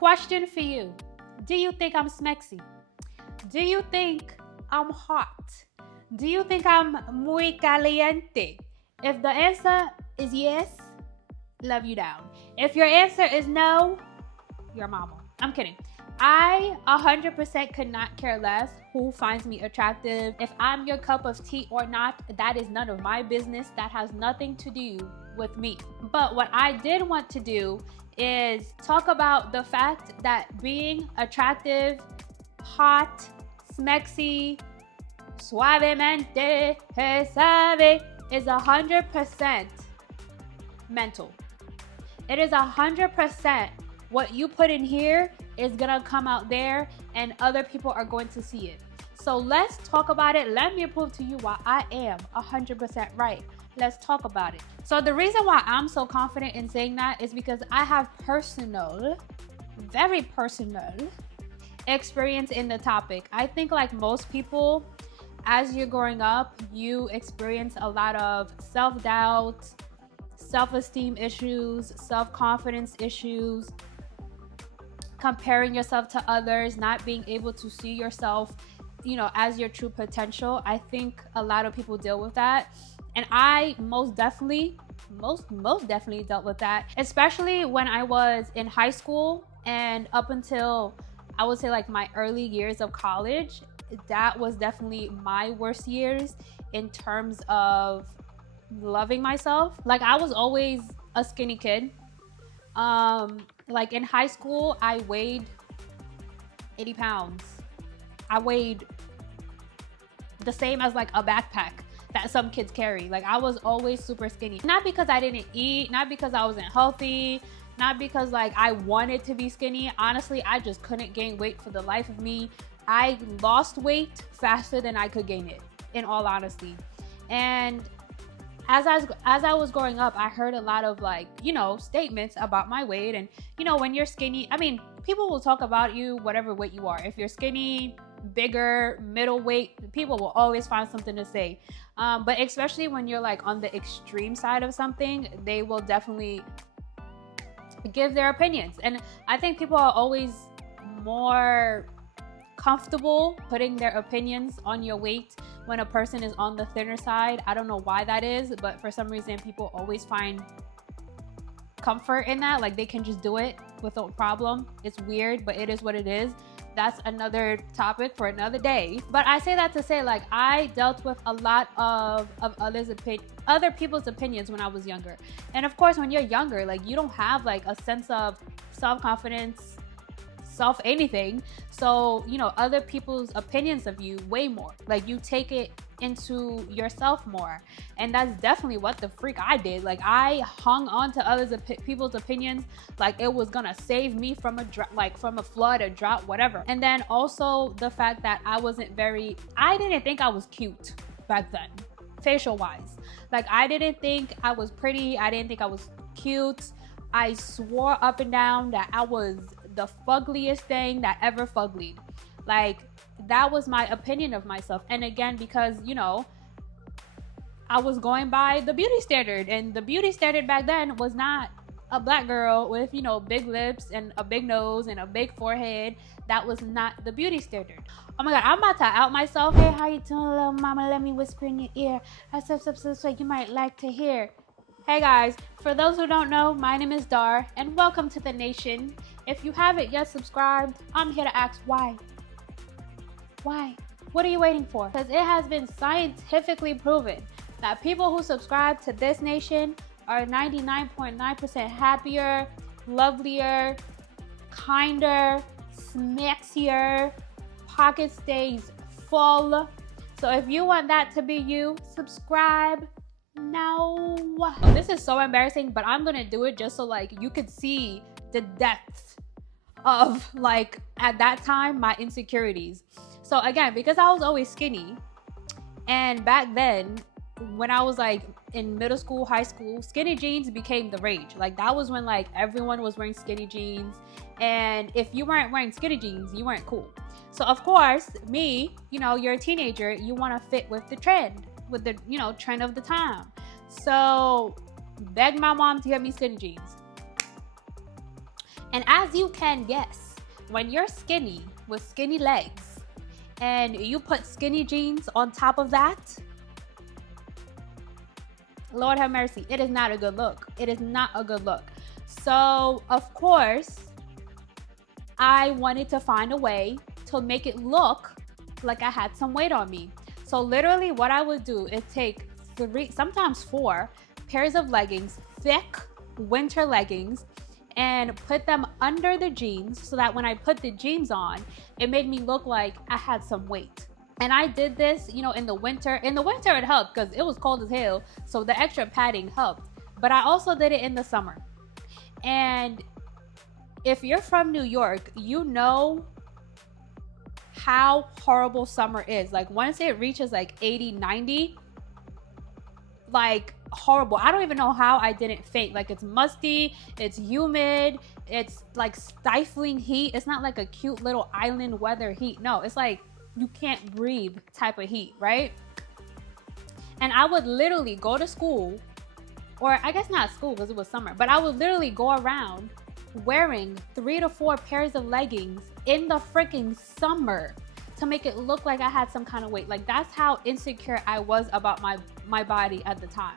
Question for you. Do you think I'm smexy? Do you think I'm hot? Do you think I'm muy caliente? If the answer is yes, love you down. If your answer is no, your mama. I'm kidding. I 100% could not care less who finds me attractive. If I'm your cup of tea or not, that is none of my business. That has nothing to do with me. But what I did want to do is talk about the fact that being attractive, hot, smexy, suavemente, sabe, is 100% mental. It is 100% what you put in here is gonna come out there and other people are going to see it. So let's talk about it. Let me prove to you why I am 100% right. Let's talk about it. So the reason why I'm so confident in saying that is because I have personal, very personal experience in the topic. I think like most people, as you're growing up, you experience a lot of self-doubt, self-esteem issues, self-confidence issues, comparing yourself to others, not being able to see yourself, as your true potential. I think a lot of people deal with that. And I most definitely dealt with that, especially when I was in high school and up until I would say like my early years of college. That was definitely my worst years in terms of loving myself. Like I was always a skinny kid. Like in high school, I weighed 80 pounds. I weighed the same as like a backpack that some kids carry. Like I was always super skinny. Not because I didn't eat, not because I wasn't healthy, not because like I wanted to be skinny. Honestly, I just couldn't gain weight for the life of me. I lost weight faster than I could gain it, in all honesty. And as I was growing up, I heard a lot of like, statements about my weight. And, when you're skinny, I mean, people will talk about you, whatever weight you are. If you're skinny, bigger, middle weight, people will always find something to say. But especially when you're like on the extreme side of something, they will definitely give their opinions. And I think people are always more comfortable putting their opinions on your weight when a person is on the thinner side. I don't know why that is, but for some reason people always find comfort in that. Like they can just do it without problem. It's weird, but it is what it is. That's another topic for another day. But I say that to say, like, I dealt with a lot of other people's opinions when I was younger. And of course, when you're younger, like you don't have like a sense of self-confidence, anything. So, other people's opinions of you way more. Like you take it into yourself more. And that's definitely what the freak I did. Like I hung on to people's opinions like it was gonna save me from from a flood, a drought, whatever. And then also the fact that I didn't think I was cute back then, facial wise. Like I didn't think I was pretty. I didn't think I was cute. I swore up and down that I was the fuggliest thing that ever fuglied. Like that was my opinion of myself. And again, because I was going by the beauty standard, and the beauty standard back then was not a black girl with big lips and a big nose and a big forehead. That was not the beauty standard. Oh my god, I'm about to out myself. Hey, how you doing, little mama? Let me whisper in your ear so you might like to hear. Hey guys, for those who don't know, my name is Dar, and welcome to the nation. If you haven't yet subscribed, I'm here to ask why. Why? What are you waiting for? Because it has been scientifically proven that people who subscribe to this nation are 99.9% happier, lovelier, kinder, smaxier, pocket stays full. So if you want that to be you, subscribe now. This is so embarrassing, but I'm gonna do it just so like you could see the depth of like at that time my insecurities. So again, because I was always skinny, and back then when I was like in middle school, high school, skinny jeans became the rage. Like that was when like everyone was wearing skinny jeans, and if you weren't wearing skinny jeans, you weren't cool. So of course, me, you're a teenager, you want to fit with the trend, with the trend of the time. So begged my mom to get me skinny jeans. And as you can guess, when you're skinny with skinny legs and you put skinny jeans on top of that, Lord have mercy, it is not a good look. It is not a good look. So, of course, I wanted to find a way to make it look like I had some weight on me. So literally what I would do is take 3, sometimes 4 pairs of leggings, thick winter leggings, and put them under the jeans so that when I put the jeans on, it made me look like I had some weight. And I did this, you know, in the winter. In the winter it helped because it was cold as hell, so the extra padding helped. But I also did it in the summer. And if you're from New York, you know how horrible summer is. Like once it reaches like 80, 90, like horrible. I don't even know how I didn't faint. Like it's musty, it's humid, it's like stifling heat. It's not like a cute little island weather heat. No, it's like you can't breathe type of heat, right? And I would literally go to school, or I guess not school because it was summer, but I would literally go around wearing 3 to 4 pairs of leggings in the freaking summer to make it look like I had some kind of weight. Like that's how insecure I was about my body at the time.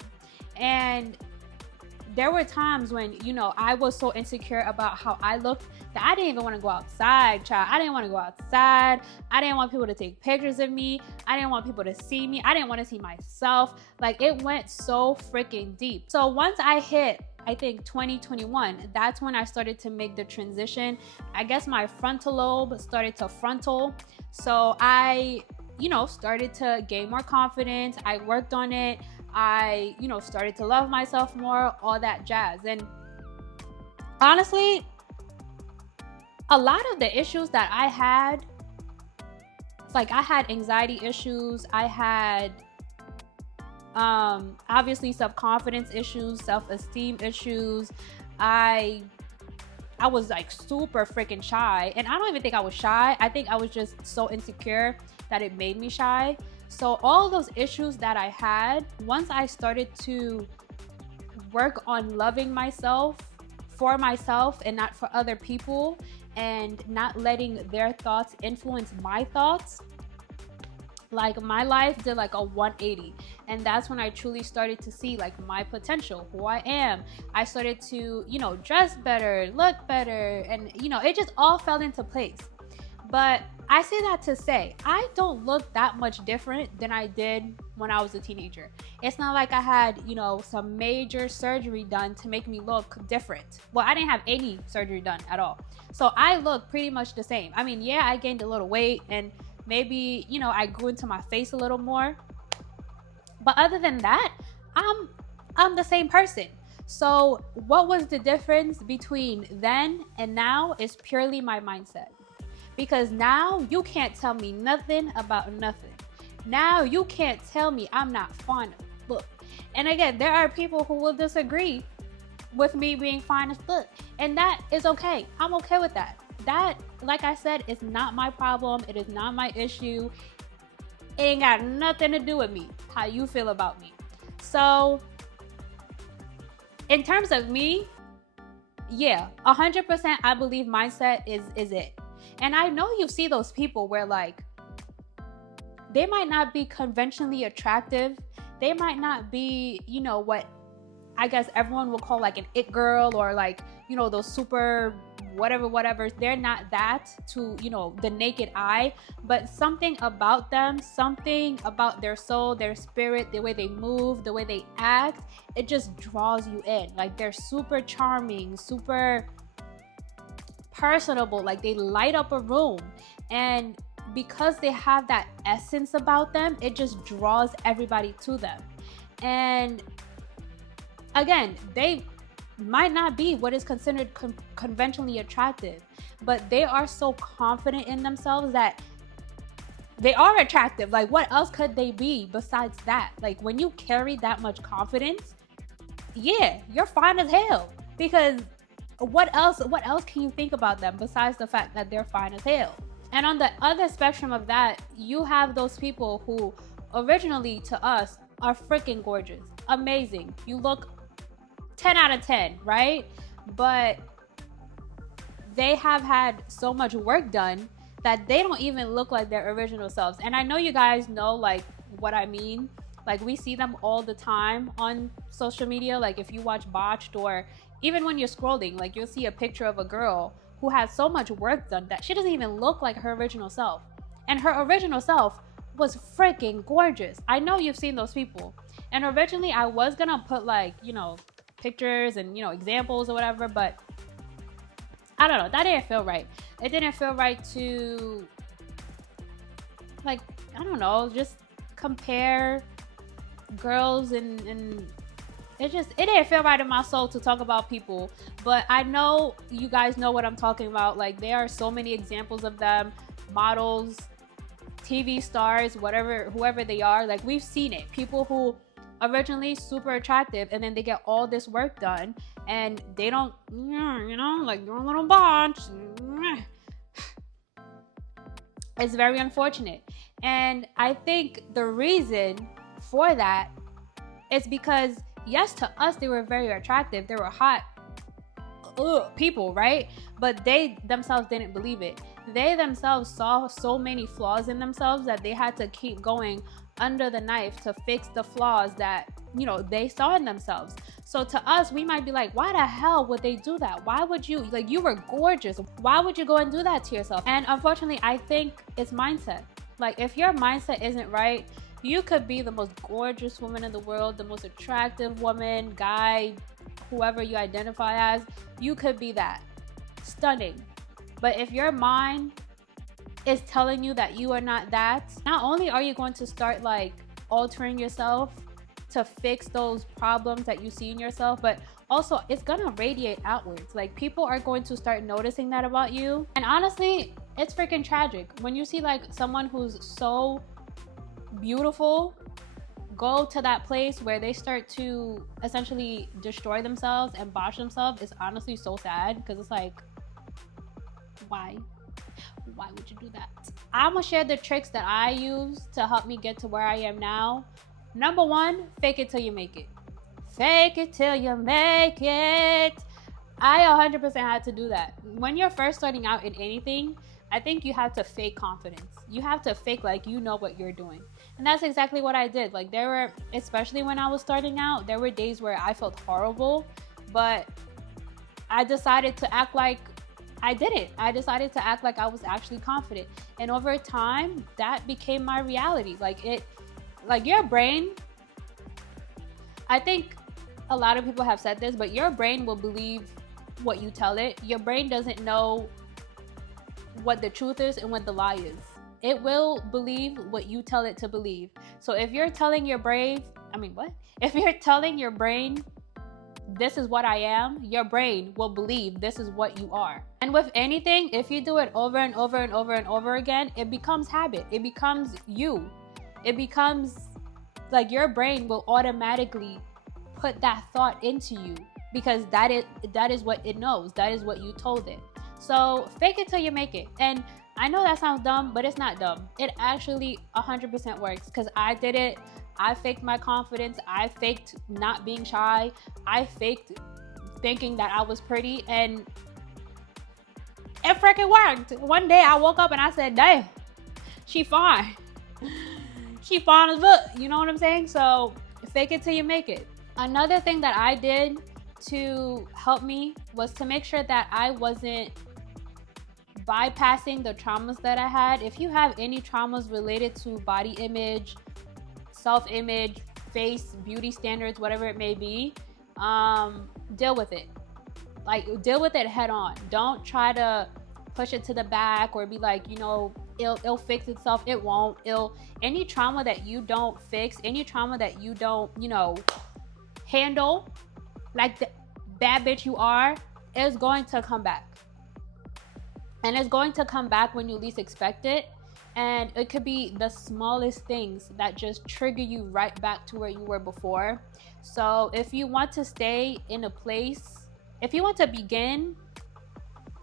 And there were times when, you know, I was so insecure about how I looked that I didn't even want to go outside, child. I didn't want to go outside. I didn't want people to take pictures of me. I didn't want people to see me. I didn't want to see myself. Like it went so freaking deep. So once I hit, I think 2021, that's when I started to make the transition. I guess my frontal lobe started to frontal. So I, you know, started to gain more confidence. I worked on it. I, you know, started to love myself more, all that jazz. And honestly, a lot of the issues that I had, like I had anxiety issues, I had obviously self-confidence issues, self-esteem issues. I was like super freaking shy, and I don't even think I was shy. I think I was just so insecure that it made me shy. So all those issues that I had, once I started to work on loving myself for myself and not for other people, and not letting their thoughts influence my thoughts, like my life did like a 180. And that's when I truly started to see like my potential, who I am. I started to, you know, dress better, look better, and you know, it just all fell into place. But I say that to say, I don't look that much different than I did when I was a teenager. It's not like I had, you know, some major surgery done to make me look different. Well, I didn't have any surgery done at all. So I look pretty much the same. I mean, yeah, I gained a little weight and maybe, you know, I grew into my face a little more. But other than that, I'm the same person. So what was the difference between then and now is purely my mindset. Because now you can't tell me nothing about nothing. Now you can't tell me I'm not fine as fuck. And again, there are people who will disagree with me being fine as fuck. And that is okay. I'm okay with that. That, like I said, is not my problem. It is not my issue. It ain't got nothing to do with me, how you feel about me. So, in terms of me, yeah, 100% I believe mindset is it. And I know you see those people where like, they might not be conventionally attractive. They might not be, you know, what I guess everyone will call like an it girl, or like, you know, those super whatever. They're not that to, you know, the naked eye, but something about them, something about their soul, their spirit, the way they move, the way they act, it just draws you in. Like they're super charming, super personable, like they light up a room. And because they have that essence about them, it just draws everybody to them. And again, they might not be what is considered conventionally attractive, but they are so confident in themselves that they are attractive. Like what else could they be besides that? Like when you carry that much confidence, yeah, you're fine as hell. Because what else can you think about them besides the fact that they're fine as hell? And on the other spectrum of that, you have those people who originally to us are freaking gorgeous, amazing. You look 10 out of 10, right? But they have had so much work done that they don't even look like their original selves. And I know you guys know like what I mean. Like we see them all the time on social media. Like if you watch Botched, or even when you're scrolling, like you'll see a picture of a girl who has so much work done that she doesn't even look like her original self. And her original self was freaking gorgeous. I know you've seen those people. And originally I was gonna put like, you know, pictures and, you know, examples or whatever, but I don't know, that didn't feel right. It didn't feel right to, like, I don't know, just compare girls and it didn't feel right in my soul to talk about people. But I know you guys know what I'm talking about. Like there are so many examples of them, models, TV stars, whatever, whoever they are. Like we've seen it, people who originally super attractive and then they get all this work done and they don't, you know, like they're a little bunch. It's very unfortunate. And I think the reason for that is because yes, to us they were very attractive, they were hot people, right? But they themselves didn't believe it. They themselves saw so many flaws in themselves that they had to keep going under the knife to fix the flaws that, you know, they saw in themselves. So to us, we might be like, why the hell would they do that? Why would you, like, you were gorgeous, why would you go and do that to yourself? And unfortunately, I think it's mindset. Like if your mindset isn't right, you could be the most gorgeous woman in the world, the most attractive woman, guy, whoever you identify as, you could be that. Stunning. But if your mind is telling you that you are not that, not only are you going to start like altering yourself to fix those problems that you see in yourself, but also it's gonna radiate outwards. Like people are going to start noticing that about you. And honestly, it's freaking tragic when you see like someone who's so beautiful go to that place where they start to essentially destroy themselves and botch themselves. It's honestly so sad because it's like, why would you do that? I'm gonna share the tricks that I use to help me get to where I am now. Number one, fake it till you make it. Fake it till you make it. I 100% had to do that. When you're first starting out in anything, I think you have to fake confidence. You have to fake like you know what you're doing. And that's exactly what I did. Like there were, especially when I was starting out, there were days where I felt horrible, but I decided to act like I didn't. I decided to act like I was actually confident. And over time, that became my reality. Like your brain, I think a lot of people have said this, but your brain will believe what you tell it. Your brain doesn't know what the truth is and what the lie is. It will believe what you tell it to believe. So if you're telling your brain, If you're telling your brain, this is what I am, your brain will believe this is what you are. And with anything, if you do it over and over and over and over again, it becomes habit. It becomes you. It becomes like your brain will automatically put that thought into you because that is what it knows. That is what you told it. So fake it till you make it. And I know that sounds dumb, but it's not dumb. It actually 100% works because I did it. I faked my confidence. I faked not being shy. I faked thinking that I was pretty, and it freaking worked. One day I woke up and I said, damn, she fine. She fine as look. You know what I'm saying? So fake it till you make it. Another thing that I did to help me was to make sure that I wasn't bypassing the traumas that I had. If you have any traumas related to body image, self-image, face, beauty standards, whatever it may be, deal with it. Like, deal with it head on. Don't try to push it to the back or be like, you know, it'll fix itself. It won't. Any trauma that you don't fix, any trauma that you don't, you know, handle like the bad bitch you are, is going to come back. And it's going to come back when you least expect it. And it could be the smallest things that just trigger you right back to where you were before. So if you want to stay in a place, if you want to begin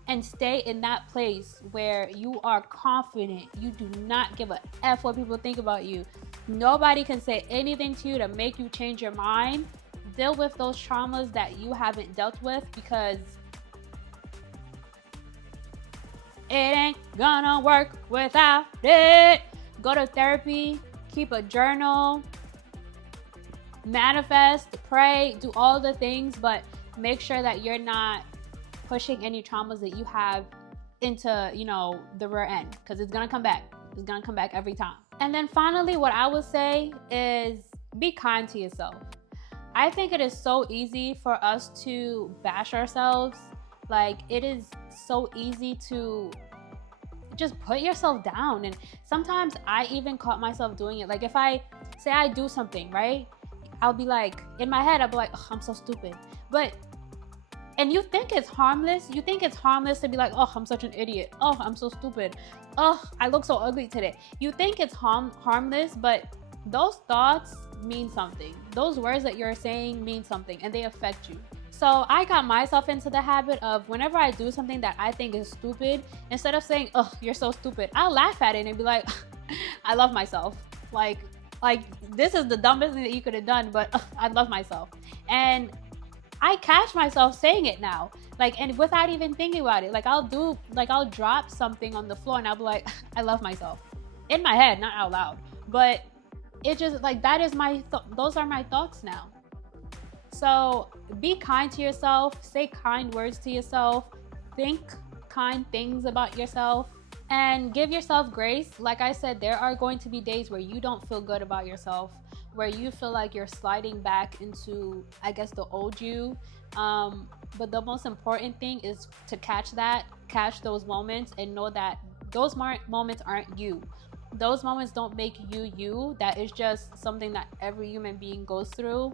and stay in that place where you are confident, you do not give a F what people think about you. Nobody can say anything to you to make you change your mind. Deal with those traumas that you haven't dealt with, because It ain't gonna work without it. Go to therapy, keep a journal, manifest, pray, do all the things, but make sure that you're not pushing any traumas that you have into, you know, the rear end, because it's gonna come back. It's gonna come back every time. And then finally, what I would say is be kind to yourself. I think it is so easy for us to bash ourselves. Like, it is so easy to just put yourself down. And sometimes I even caught myself doing it. Like, if I say I do something, right? I'll be like, in my head, I'll be like, oh, I'm so stupid. And you think it's harmless. You think it's harmless to be like, oh, I'm such an idiot. Oh, I'm so stupid. Oh, I look so ugly today. You think it's harmless, but those thoughts mean something. Those words that you're saying mean something, and they affect you. So I got myself into the habit of, whenever I do something that I think is stupid, instead of saying, oh, you're so stupid, I'll laugh at it and be like, I love myself. Like this is the dumbest thing that you could have done, but I love myself. And I catch myself saying it now, like, and without even thinking about it. Like, I'll drop something on the floor and I'll be like, I love myself, in my head, not out loud. But it just, like, that is those are my thoughts now. So be kind to yourself, say kind words to yourself, think kind things about yourself, and give yourself grace. Like I said, there are going to be days where you don't feel good about yourself, where you feel like you're sliding back into, I guess, the old you. But the most important thing is to catch those moments and know that those moments aren't you. Those moments don't make you. That is just something that every human being goes through.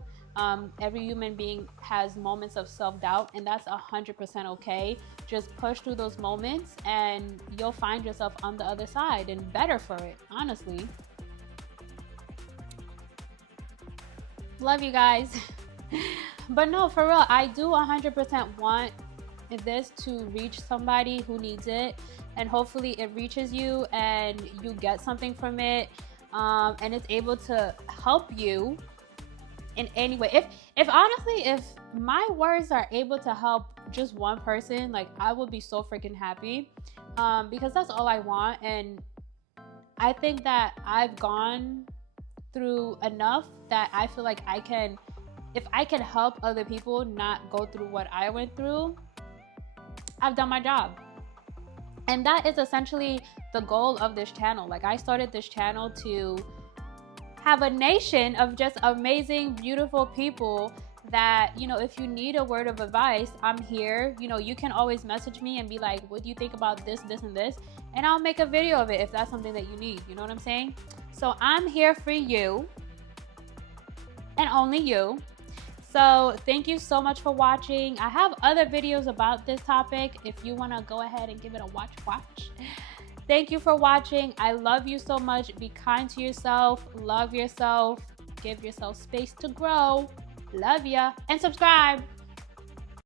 Every human being has moments of self-doubt, and that's 100% okay. Just push through those moments and you'll find yourself on the other side and better for it, honestly. Love you guys. But no, for real, I do 100% want this to reach somebody who needs it, and hopefully it reaches you and you get something from it, and it's able to help you in any way. If honestly, if my words are able to help just one person, like, I will be so freaking happy, because that's all I want. And I think that I've gone through enough that I feel like if I can help other people not go through what I went through, I've done my job. And that is essentially the goal of this channel. Like, I started this channel to have a nation of just amazing, beautiful people that, you know, if you need a word of advice, I'm here. You know, you can always message me and be like, what do you think about this, this, and this? And I'll make a video of it if that's something that you need. You know what I'm saying? So I'm here for you and only you. So thank you so much for watching. I have other videos about this topic if you want to go ahead and give it a watch. Thank you for watching. I love you so much. Be kind to yourself. Love yourself. Give yourself space to grow. Love ya. And subscribe.